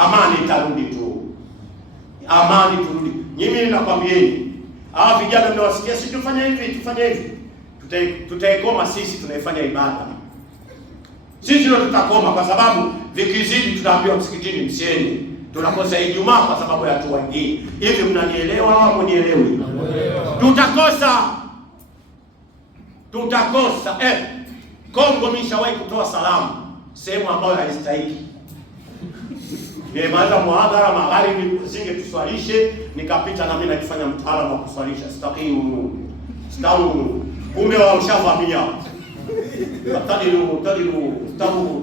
amani itarudi tu, amani turudi. Mimi ninakwambieni, hawa vijana mnawasikia, si tufanye hivi, tutaikoma sisi tunaifanya ibada. Sisi ndio tutakoma, kwa sababu vikizidi tutaambiwa msikitini msieni. Tunakosa Ijumaa kwa sababu ya watu wengine. Hivi mnanielewa au mnielewi? Tutakosa. Kongo mishawahi kutoa salamu sehemu ambayo haistahiki. Nimemaliza muhadhara magharibi, tuswalishe, nikapita na mimi nakifanya mtaalamu wa kuswalisha. Staqimu. Kumbe wao ushavamia. Tadilu,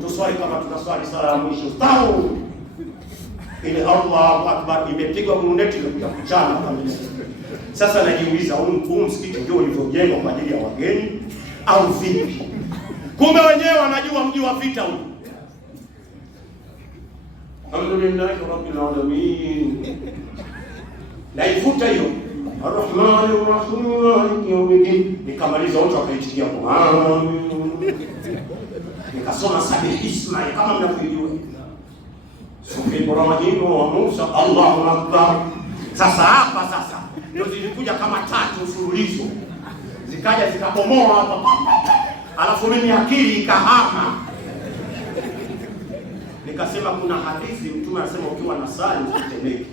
tuswali kama tunaswali sala ya mwisho. Ile Allahu Akbar imepigwa guruneti ya kuchana kama hivi. Sasa najiuliza, huu msikiti ndio ulivyojengwa kwa ajili ya wageni au vipi? Kumbe wenyewe wanajua mji wa vita huu. Alhamdulillah rabbil alamin. Naifuta hiyo. Ar-Rahmanir Rahim Maliki Yawmiddin. Nikamaliza wote wakaitikia kwa amin. Nikasoma sabihi isma kama mnavyojua. Sufi Ibrahim wa Musa, Allahu Akbar. Sasa ndio zilikuja kama tatu mfululizo. Zikaja zikabomoa hapa. Alafu mimi akili ikahama. Nikasema kuna hadithi Mtume anasema ukiwa na sali usitemeke.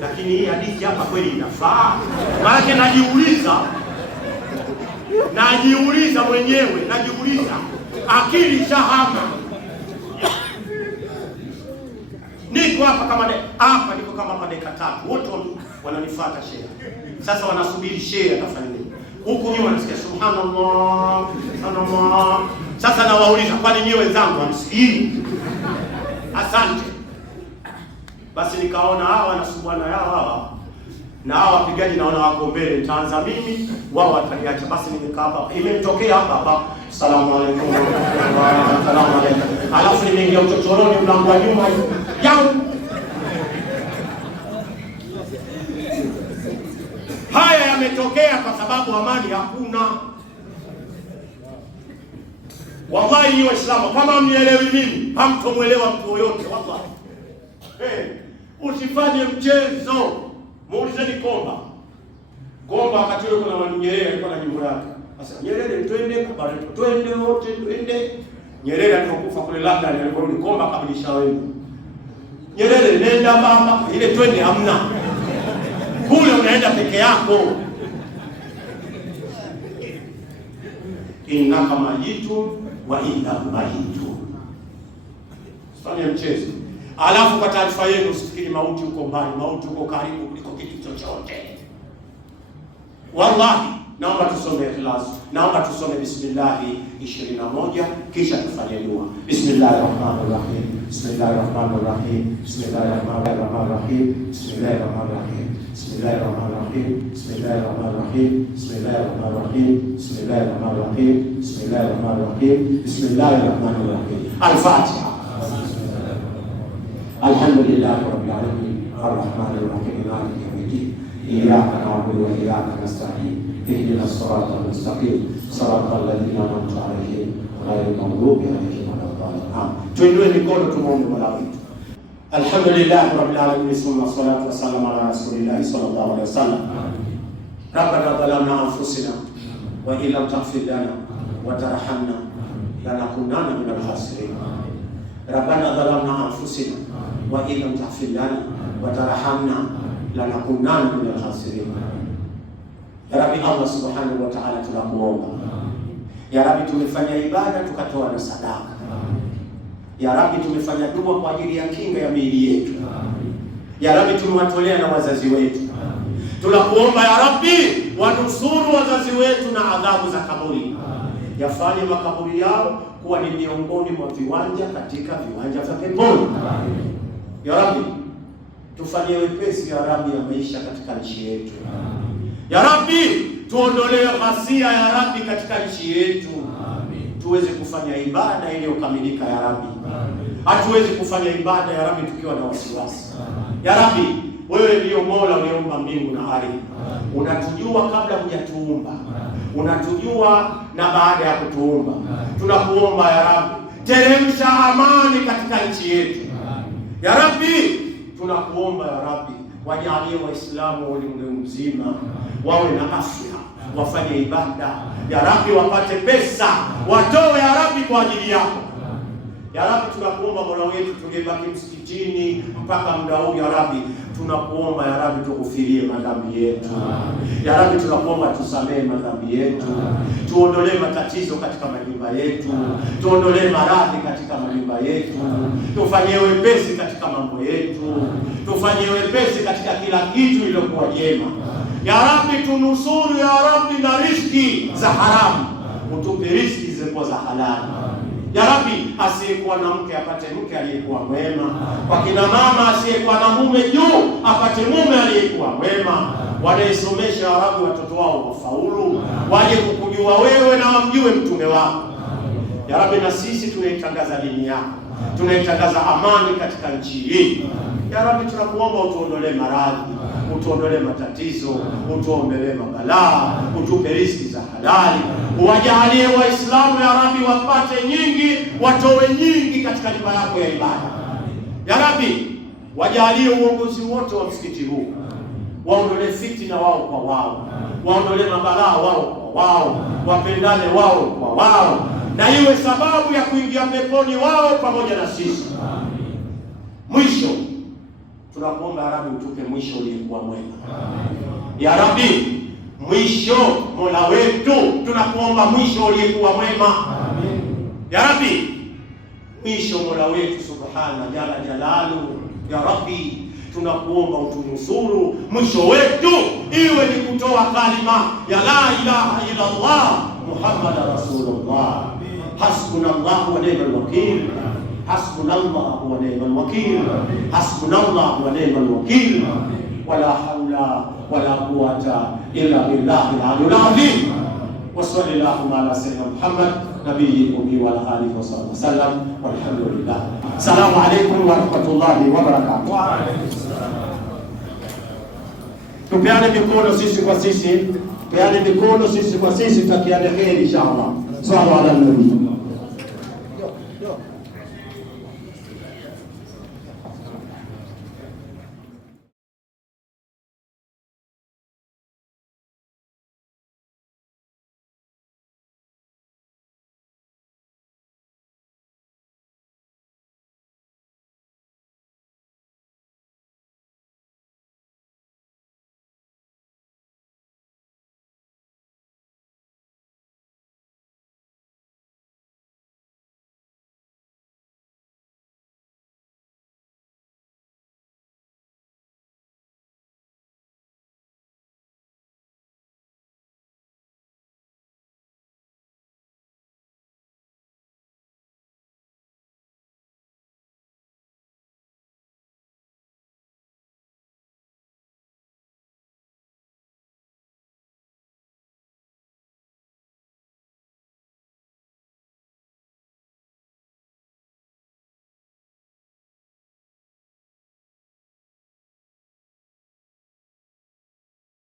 Lakini hii hadithi hapa kweli inafaa? Maana najiuliza mwenyewe, akili shahama. Niko niko kama dakika 3. Wote wananifuata shehe. Sasa wanasubiri shehe atafanya nini. Huku nyuma nasikia subhanallah. Sasa nawauliza, kwani nyie wenzangu hamsikii? Asante. Basi nikaona hawa wanasubuana hawa na hawa wapigaji naona wako mbele, nitaanza mimi, wao wataniacha. Basi nimekaa hapa. Imetokea hapa. Asalamu alaykum. Alafu nimeingia uchochoroni mlango wa nyuma. Haya yametokea kwa sababu amani hakuna. Wallahi ni Waislamu, kama mnielewi mimi, hamtomuelewa mtu yoyote wallahi. Usifanye mchezo. Muulizeni Komba wakati ule kuna Mwalimu Nyerere alikuwa na jimbo lake. Sasa Nyerere twende wote. Nyerere alipokufa kule London aliporudi Komba akabilisha wewe. Nyerere nenda baba, ile twende hamna. Kule unaenda peke yako. Innaka majitu wa inna majitu. Fanya mchezo. Alafu kwa taarifa yenu, usifikiri mauti uko mbali, mauti uko karibu kuliko kitu chochote. Wallahi, naomba tusome ikhlas. Naomba tusome bismillah 21 kisha tufanye dua. Bismillahirrahmanirrahim. Bismillahirrahmanirrahim. Bismillahirrahmanirrahim. Bismillahirrahmanirrahim. Bismillahirrahmanirrahim. Bismillahirrahmanirrahim. Bismillahirrahmanirrahim. Bismillahirrahmanirrahim. Bismillahirrahmanirrahim. Bismillahirrahmanirrahim. Al-Fatiha. Alhamdulillahi rabbil alamin. Arrahmanir rahim. Maliki yawmiddin. Iyyaka na'budu wa iyyaka nasta'in. Ihdinas siratal mustaqim. Siratal ladzina an'amta 'alaihim ghayril maghdubi 'alaihim waladdallin. Tuinue mikono tumuombe Mola wetu. Alhamdulillahi rabbil alamin. Summa salatu wassalamu ala rasulillahi sallallahu alaihi wasallam. Rabbana zalamna anfusana wa illam taghfir lana wa tarhamna lanakunanna minal khasirin. Rabbana zalamna anfusana wa illam taghfir lana wa tarhamna lanakunanna minal khasirin. Ya Rabbi Allah subhanahu wa ta'ala, tunakuomba. Ya Rabbi, tumefanya ibada tukatoa na sadaka. Ya Rabbi, tumefanya dua kwa ajili ya kinga ya miili yetu. Ya Rabbi, tumewatolea na wazazi wetu. Tunakuomba ya Rabbi, wanusuru wazazi wetu na adhabu za kaburi. Yafanye makaburi yao kuwa ni miongoni mwa viwanja katika viwanja vya peponi. Ya Rabbi, tufanyie wepesi ya Rabbi ya maisha katika nchi yetu. Ya Rabbi, tuondolee ghasia ya Rabbi katika nchi yetu. Tuweze kufanya ibada iliyokamilika ya Rabbi. Hatuwezi kufanya ibada ya Rabbi tukiwa na wasiwasi. Ya Rabbi, wewe ndiyo Mola uliyeumba mbingu na ardhi. Unatujua kabla hujatuumba. Unatujua na baada ya kutuumba. Tunakuomba ya Rabbi, teremsha amani katika nchi yetu. Ya Rabbi, tunakuomba ya Rabbi, wajalie Waislamu wa ulimwengu mzima wawe na afya, wafanye ibada ya Rabbi, wapate pesa, watoe ya Rabbi kwa ajili yako. Ya Rabbi, tunakuomba Mola wetu, tungebaki msikitini mpaka muda huu ya Rabbi, tunakuomba ya Rabbi tukufirie madhambi yetu. Ya Rabbi, tunakuomba tusamehe madhambi yetu, tuondolee matatizo katika majumba yetu, tuondolee maradhi katika majumba yetu, tufanyie wepesi katika mambo yetu, tufanyie wepesi katika kila kitu iliyokuwa jema. Ya Rabbi, tunusuru ya Rabbi na riziki za haramu, utupe riziki zilizokuwa za halali. Ya Rabbi, asiyekuwa na mke apate mke aliyekuwa mwema. Kwa kina mama, asiyekuwa na mume juu apate mume aliyekuwa mwema. Wanaisomesha ya Rabbi watoto wao wafaulu, waje kukujua wewe na wamjue mtume wako. Ya Rabbi, na sisi tunaitangaza dini yako, tunaitangaza amani katika nchi hii. Ya Rabbi, tunakuomba utuondolee maradhi, utuondolee matatizo, utuondolee mabalaa, utupe riziki za halali, uwajalie Waislamu ya Rabbi wapate nyingi, watoe nyingi katika nyumba yako ya ibada. Ya Rabbi, wajalie uongozi wote wa msikiti huu, waondolee fitina wao kwa wao, waondolee mabalaa wao kwa wao, wapendane wao kwa wao, na iwe sababu ya kuingia peponi wao pamoja na sisi. Mwisho tunakuomba ya Rabbi, utupe mwisho uliokuwa mwema. Ya Rabbi, mwisho, Mola wetu, tunakuomba mwisho uliokuwa mwema. Ya Rabbi, mwisho, Mola wetu subhana jala jalalu. Ya Rabbi, tunakuomba utunusuru mwisho wetu iwe ni kutoa kalima ya la ilaha illa Allah Muhammadur Rasulullah. Hasbunallahu wa ni'mal wakil. Hasbunallahu wa ni'mal wakil. Hasbunallahu wa ni'mal wakil. Wala hawla wala quwwata illa billahil aliyyil azim. Wa sallallahu ala sayyidina Muhammad nabiyyi ummi wa ala alihi wa sahbihi wasallam. Walhamdulillah. Assalamu alaykum wa rahmatullahi wa barakatuh. Wa alaykum assalam. Tupeane mikono sisi kwa sisi, tupeane mikono sisi kwa sisi, tutakiane kheri inshallah. Sallallahu alaihi wasallam.